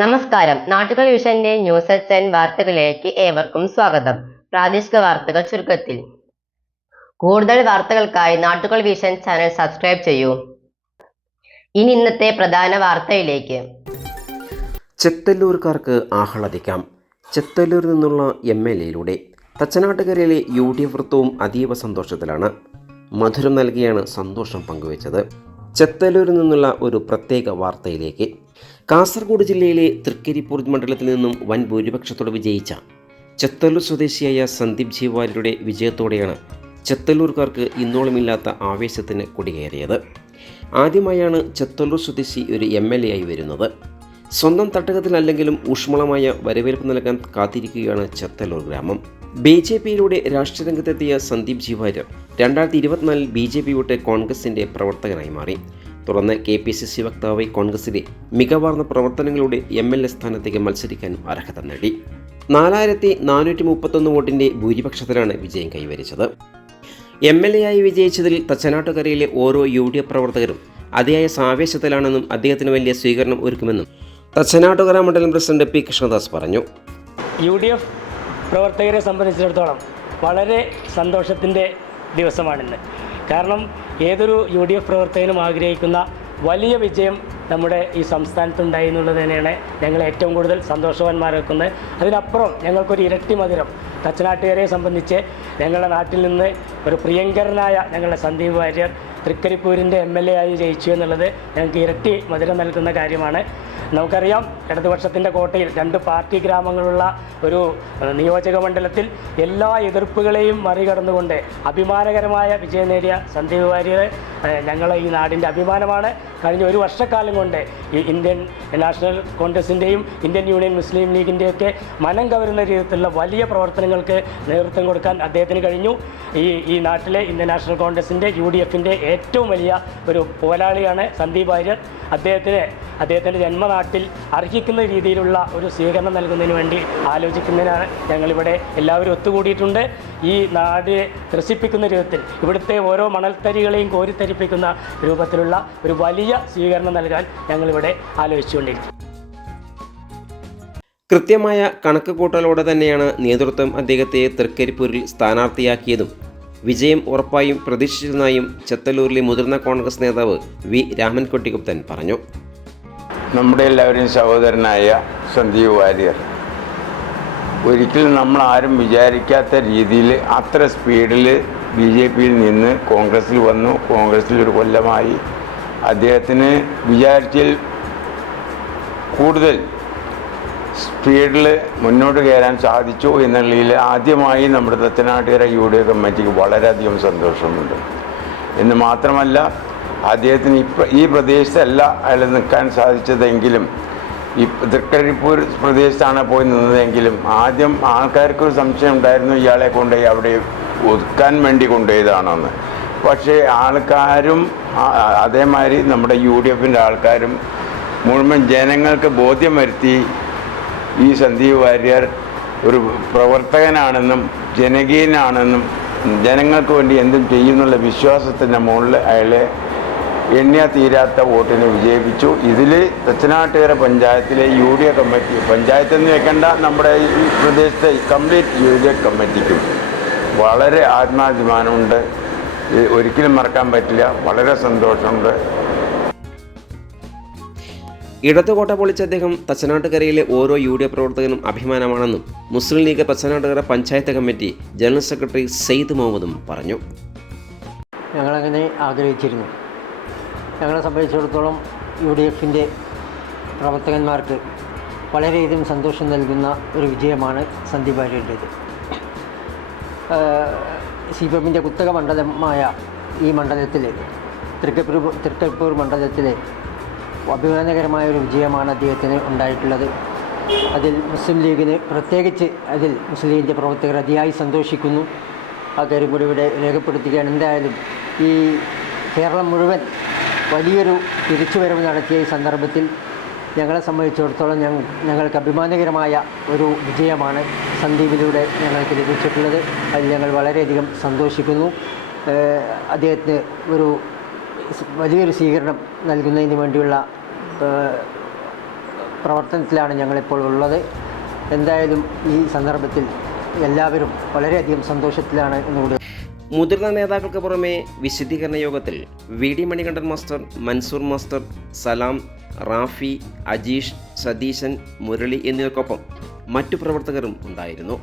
നമസ്കാരം. നാട്ടുകൾ വിഷന്റെ news at 10 വാർത്തകളിലേക്ക് ഏവർക്കും സ്വാഗതം. പ്രാദേശിക വാർത്തകൾ ചുരുക്കത്തിൽ. കൂടുതൽ വാർത്തകൾക്കായി നാട്ടുകൾ വിഷൻ ചാനൽ സബ്സ്ക്രൈബ് ചെയ്യൂ. ഇനി ഇന്നത്തെ പ്രധാന വാർത്തയിലേക്ക്. ചെത്തല്ലൂർക്കാർക്ക് ആഹ്ലാദിക്കാം. ചെത്തല്ലൂരിൽ നിന്നുള്ള MLA തച്ചനാട്ടുകരയിലെ UDF വൃത്തവും അതീവ സന്തോഷത്തിലാണ്. മധുരം നൽകിയാണ് സന്തോഷം പങ്കുവച്ചത്. ചെത്തല്ലൂരിൽ നിന്നുള്ള ഒരു പ്രത്യേക വാർത്തയിലേക്ക്. കാസർഗോഡ് ജില്ലയിലെ തൃക്കരിപ്പൂർ മണ്ഡലത്തിൽ നിന്നും വൻ ഭൂരിപക്ഷത്തോടെ വിജയിച്ച ചെത്തല്ലൂർ സ്വദേശിയായ സന്ദീപ് ജി വാര്യരുടെ വിജയത്തോടെയാണ് ചെത്തല്ലൂർക്കാർക്ക് ഇന്നോളമില്ലാത്ത ആവേശത്തിന് കൊടികയറിയത്. ആദ്യമായാണ് ചെത്തല്ലൂർ സ്വദേശി ഒരു MLA ആയി വരുന്നത്. സ്വന്തം തട്ടകത്തിലല്ലെങ്കിലും ഊഷ്മളമായ വരവേൽപ്പ് നൽകാൻ കാത്തിരിക്കുകയാണ് ചെത്തല്ലൂർ ഗ്രാമം. BJPയിലൂടെ രാഷ്ട്രീയ രംഗത്തെത്തിയ സന്ദീപ് ജി വാര്യർ 2024 BJP വിട്ട് കോൺഗ്രസിൻ്റെ പ്രവർത്തകനായി മാറി. തുടർന്ന് KPCC വക്താവായി കോൺഗ്രസിലെ മികവാർന്ന പ്രവർത്തനങ്ങളുടെ MLA സ്ഥാനത്തേക്ക് മത്സരിക്കാൻ അർഹത നേടി. 4431 വോട്ടിൻ്റെ ഭൂരിപക്ഷത്തിലാണ് വിജയം കൈവരിച്ചത്. MLA ആയി വിജയിച്ചതിൽ തച്ചനാട്ടുകരയിലെ ഓരോ UDF പ്രവർത്തകരും അതിയായ ആവേശത്തിലാണെന്നും അദ്ദേഹത്തിന് വലിയ സ്വീകരണം ഒരുക്കുമെന്നും തച്ചനാട്ടുകര മണ്ഡലം പ്രസിഡന്റ് P. കൃഷ്ണദാസ് പറഞ്ഞു. UDF പ്രവർത്തകരെ സംബന്ധിച്ചിടത്തോളം വളരെ സന്തോഷത്തിൻ്റെ ദിവസമാണിന്ന്. കാരണം ഏതൊരു UDF പ്രവർത്തകനും ആഗ്രഹിക്കുന്ന വലിയ വിജയം നമ്മുടെ ഈ സംസ്ഥാനത്തുണ്ടായി എന്നുള്ളത് തന്നെയാണ് ഞങ്ങളെ ഏറ്റവും കൂടുതൽ സന്തോഷവാന്മാരാക്കുന്നത്. അതിനപ്പുറം ഞങ്ങൾക്കൊരു ഇരട്ടി മധുരം തച്ചനാട്ടുകാരെ സംബന്ധിച്ച് ഞങ്ങളുടെ നാട്ടിൽ നിന്ന് ഒരു പ്രിയങ്കരനായ ഞങ്ങളുടെ സന്ദീപ് വാര്യർ തൃക്കരിപ്പൂരിൻ്റെ MLA ആയി ജയിച്ചു എന്നുള്ളത് ഞങ്ങൾക്ക് ഇരട്ടി മധുരം നൽകുന്ന കാര്യമാണ്. നമുക്കറിയാം, ഇടതുപക്ഷത്തിൻ്റെ കോട്ടയിൽ 2 പാർട്ടി ഗ്രാമങ്ങളുള്ള ഒരു നിയോജക മണ്ഡലത്തിൽ എല്ലാ എതിർപ്പുകളെയും മറികടന്നുകൊണ്ട് അഭിമാനകരമായ വിജയം നേടിയ സന്ദീപ് വാര്യർ ഞങ്ങളെ ഈ നാടിൻ്റെ അഭിമാനമാണ്. കഴിഞ്ഞ ഒരു വർഷക്കാലം കൊണ്ട് ഈ ഇന്ത്യൻ നാഷണൽ കോൺഗ്രസിൻ്റെയും ഇന്ത്യൻ യൂണിയൻ മുസ്ലിം ലീഗിൻ്റെയൊക്കെ മനം കവരുന്ന രീതിയിലുള്ള വലിയ പ്രവർത്തനങ്ങൾക്ക് നേതൃത്വം കൊടുക്കാൻ അദ്ദേഹത്തിന് കഴിഞ്ഞു. ഈ നാട്ടിലെ ഇന്ത്യൻ നാഷണൽ കോൺഗ്രസിൻ്റെ UDFൻ്റെ ഏറ്റവും വലിയ ഒരു പോരാളിയാണ് സന്ദീപ് വാര്യർ. അദ്ദേഹത്തിൻ്റെ ജന്മനാട്ടിൽ അർഹിക്കുന്ന രീതിയിലുള്ള ഒരു സ്വീകരണം നൽകുന്നതിന് വേണ്ടി ആലോചിക്കുന്നതിനാണ് ഞങ്ങളിവിടെ എല്ലാവരും ഒത്തുകൂടിയിട്ടുണ്ട്. ഈ നാടിനെ ത്രസിപ്പിക്കുന്ന രൂപത്തിൽ ഇവിടുത്തെ ഓരോ മണൽത്തരികളെയും കോരിത്തരിപ്പിക്കുന്ന രൂപത്തിലുള്ള ഒരു വലിയ സ്വീകരണം നൽകാൻ ഞങ്ങളിവിടെ ആലോചിച്ചുകൊണ്ടിരിക്കും. കൃത്യമായ കണക്ക് കൂട്ടലോടെ തന്നെയാണ് നേതൃത്വം അദ്ദേഹത്തെ തൃക്കരിപ്പൂരിൽ സ്ഥാനാർത്ഥിയാക്കിയതും. വിജയം ഉറപ്പായും പ്രതീക്ഷിച്ചതായും ചെത്തല്ലൂരിലെ മുതിർന്ന കോൺഗ്രസ് നേതാവ് V. രാമൻകുട്ടിഗുപ്തൻ പറഞ്ഞു. നമ്മുടെ എല്ലാവരും സഹോദരനായ സന്ദീപ് വാര്യർ ഒരിക്കലും നമ്മൾ ആരും വിചാരിക്കാത്ത രീതിയിൽ അത്ര സ്പീഡിൽ BJPയിൽ നിന്ന് കോൺഗ്രസ്സിൽ വന്നു. കോൺഗ്രസ്സിൽ ഒരു കൊല്ലമായി. അദ്ദേഹത്തിന് വിചാരിച്ചതിൽ കൂടുതൽ സ്പീഡിൽ മുന്നോട്ട് കയറാൻ സാധിച്ചു എന്നുള്ളതിൽ ആദ്യമായി നമ്മുടെ തച്ചനാട്ടുകര UDF കമ്മിറ്റിക്ക് വളരെയധികം സന്തോഷമുണ്ട്. എന്ന് മാത്രമല്ല, അദ്ദേഹത്തിന് ഈ പ്രദേശത്തല്ല അയാൾ നിൽക്കാൻ സാധിച്ചതെങ്കിലും ഈ തൃക്കരിപ്പൂർ പ്രദേശത്താണ് പോയി നിന്നതെങ്കിലും ആദ്യം ആൾക്കാർക്കൊരു സംശയം ഉണ്ടായിരുന്നു, ഇയാളെ കൊണ്ടുപോയി അവിടെ ഒതുക്കാൻ വേണ്ടി കൊണ്ടുപോയതാണെന്ന്. പക്ഷേ ആൾക്കാരും അതേമാതിരി നമ്മുടെ UDFൻ്റെ ആൾക്കാരും മുഴുവൻ ജനങ്ങൾക്ക് ബോധ്യം വരുത്തി ഈ സന്ദീപ് വാര്യർ ഒരു പ്രവർത്തകനാണെന്നും ജനകീയനാണെന്നും ജനങ്ങൾക്ക് വേണ്ടി എന്തും ചെയ്യുന്നുള്ള വിശ്വാസത്തിൻ്റെ മുകളിൽ അയാളെ എണ്ണിയ തീരാത്ത വോട്ടിന് വിജയിപ്പിച്ചു. ഇതിൽ തച്ചനാട്ടുകര പഞ്ചായത്തിലെ UDF കമ്മിറ്റി, പഞ്ചായത്തെന്ന് വെക്കേണ്ട നമ്മുടെ ഈ പ്രദേശത്തെ കംപ്ലീറ്റ് UDF കമ്മിറ്റിക്കും വളരെ ആത്മാഭിമാനമുണ്ട്. ഒരിക്കലും മറക്കാൻ പറ്റില്ല. വളരെ സന്തോഷമുണ്ട്. ഇടതുകോട്ട പൊളിച്ച അദ്ദേഹം തച്ചനാട്ടുകരയിലെ ഓരോ UDF പ്രവർത്തകനും അഭിമാനമാണെന്നും Muslim League Thachanattukara panchayat committee general secretary Syed മുഹമ്മദും പറഞ്ഞു. ഞങ്ങളങ്ങനെ ആഗ്രഹിച്ചിരുന്നു. ഞങ്ങളെ സംബന്ധിച്ചിടത്തോളം UDFൻ്റെ പ്രവർത്തകന്മാർക്ക് വളരെയധികം സന്തോഷം നൽകുന്ന ഒരു വിജയമാണ് സന്ദീപ് വാര്യരുടേത്. CPMൻ്റെ കുത്തക മണ്ഡലമായ ഈ മണ്ഡലത്തിൽ തൃക്കരിപ്പൂർ മണ്ഡലത്തിലെ അഭിമാനകരമായ ഒരു വിജയമാണ് അദ്ദേഹത്തിന് ഉണ്ടായിട്ടുള്ളത്. അതിൽ മുസ്ലിം ലീഗിന് പ്രത്യേകിച്ച് മുസ്ലിം ലീഗിൻ്റെ പ്രവർത്തകർ അതിയായി സന്തോഷിക്കുന്നു. ആ കാര്യം കൂടി ഇവിടെ രേഖപ്പെടുത്തുകയാണ്. എന്തായാലും ഈ കേരളം മുഴുവൻ വലിയൊരു തിരിച്ചുവരവ് നടത്തിയ ഈ സന്ദർഭത്തിൽ ഞങ്ങളെ സംബന്ധിച്ചിടത്തോളം ഞങ്ങൾക്ക് അഭിമാനകരമായ ഒരു വിജയമാണ് സന്ദീപിലൂടെ ഞങ്ങൾക്ക് ലഭിച്ചിട്ടുള്ളത്. അതിൽ ഞങ്ങൾ വളരെയധികം സന്തോഷിക്കുന്നു. അദ്ദേഹത്തിന് വലിയൊരു സ്വീകരണം നൽകുന്നതിന് വേണ്ടിയുള്ള പ്രവർത്തനത്തിലാണ് ഞങ്ങളിപ്പോൾ ഉള്ളത്. എന്തായാലും ഈ സന്ദർഭത്തിൽ എല്ലാവരും വളരെയധികം സന്തോഷത്തിലാണ് എന്നുകൂടി. മുതിർന്ന നേതാക്കൾക്ക് പുറമെ വിശദീകരണ യോഗത്തിൽ VD Manikandan master, Mansoor master, Salam, Rafi, Ajeesh, Satheesan, Murali എന്നിവർക്കൊപ്പം മറ്റു പ്രവർത്തകരും ഉണ്ടായിരുന്നു.